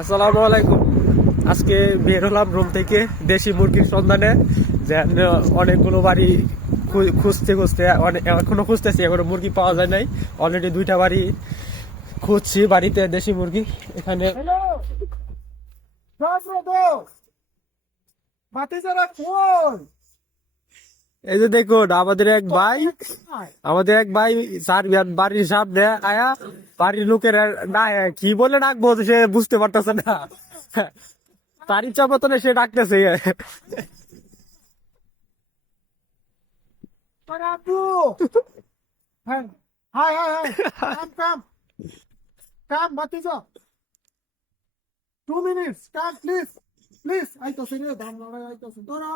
আসসালামু আলাইকুম। আজকে বের হলাম রুম থেকে দেশি মুরগির সন্ধানে। যে অনেকগুলো বাড়ি খুঁজতে খুঁজতে এখনও খুঁজতেছি, এখনও মুরগি পাওয়া যায় নাই। অলরেডি দুইটা বাড়ি খুঁজছি বাড়িতে দেশি মুরগি। এখানে! Matizara কোন? এই যে দেখুন আমাদের এক ভাই আমাদের এক ভাই সার্বিয়ান বাড়ির সামনে আয়া বাড়ির লোকের না কি বলে ডাকবো সে বুঝতে পারতেছে না তার ইচ্ছা মতনে সে ডাকতেছে. Come, please. Please. আইতাছে রে, দাম লড়াই আইতাছে। তোরা।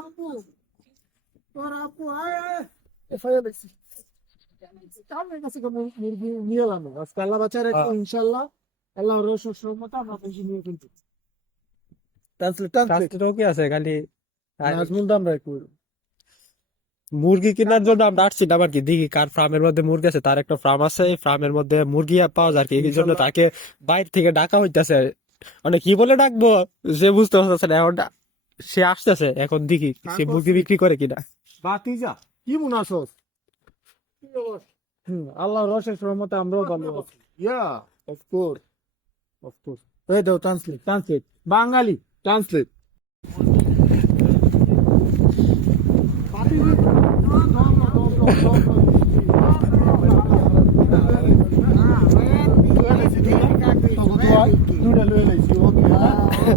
মুরগি কেনার জন্য আমরা আসছি না আর কি দেখি কার ফার্মের মধ্যে মুরগি আছে, তার একটা ফার্ম আছে ফার্মের মধ্যে মুরগি পাওয়া যায় আর কি, এই জন্য তাকে বাইরে থেকে ডাকা হইতেছে মানে কি বলে ডাকবো সে বুঝতে পারতেছে না, এখন সে আসতেছে, এখন দেখি সে মুরগি বিক্রি করে কিনা। বাতিজা কি মুনাসস হুম আল্লাহ রসের রহমতে আমরাও ভালো আছি yeah of course of course এই দাও translate translate Bengali translate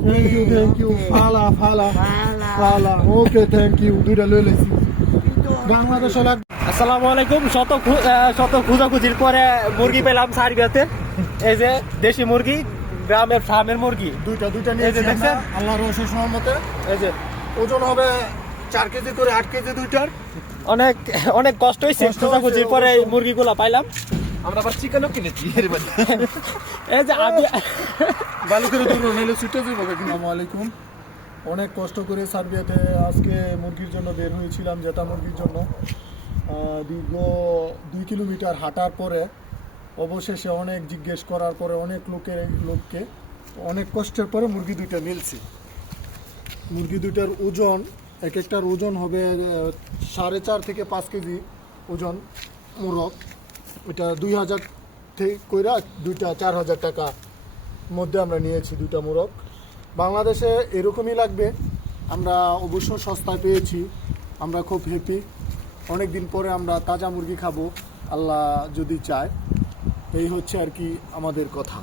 Thank you, thank you. Fala, fala, fala. Okay, thank you. Bangladesh আসসালামু আলাইকুম। শত শত খুঁজাখুঁজির পরে মুরগি পেলাম সার্বিয়াতে এই যে দেশি মুরগি গ্রামের ফার্মের মুরগি। দুইটা দুইটা এই যে নিয়েছি দেখছেন? আমরা আল্লাহর রসের সহমতে এই যে। ওজন হবে চার কেজি করে আট কেজি দুইটার। অনেক অনেক কষ্ট হয়েছে খোঁজাখুঁজির পরে। মুরগিগুলো পাইলাম। আমরা আবার চিকেনও কিনেছি। এই যে আমি ভালো করে ধরুন আসসালামু আলাইকুম। অনেক কষ্ট করে সার্বিয়াতে আজকে মুরগির জন্য বের হয়েছিলাম জেতা মুরগির জন্য। দীর্ঘ দুই কিলোমিটার হাঁটার পরে অবশেষে অনেক জিজ্ঞেস করার পরে অনেক লোকের, লোককে অনেক কষ্টের পরে মুরগি দুইটা মিলছে। মুরগি দুইটার ওজন, এক একটার ওজন হবে সাড়ে চার থেকে পাঁচ কেজি ওজন মোরগ। এটা দুই হাজার থেকে কইরা দুইটা চার হাজার টাকা মধ্যে আমরা নিয়েছি দুইটা মোরগ। বাংলাদেশে এরকমই লাগবে। আমরা অবশ্য সস্তায় পেয়েছি। আমরা খুব হ্যাপি অনেক দিন পরে আমরা তাজা মুরগি খাব, আল্লাহ যদি চায়। এই হচ্ছে আর কি আমাদের কথা।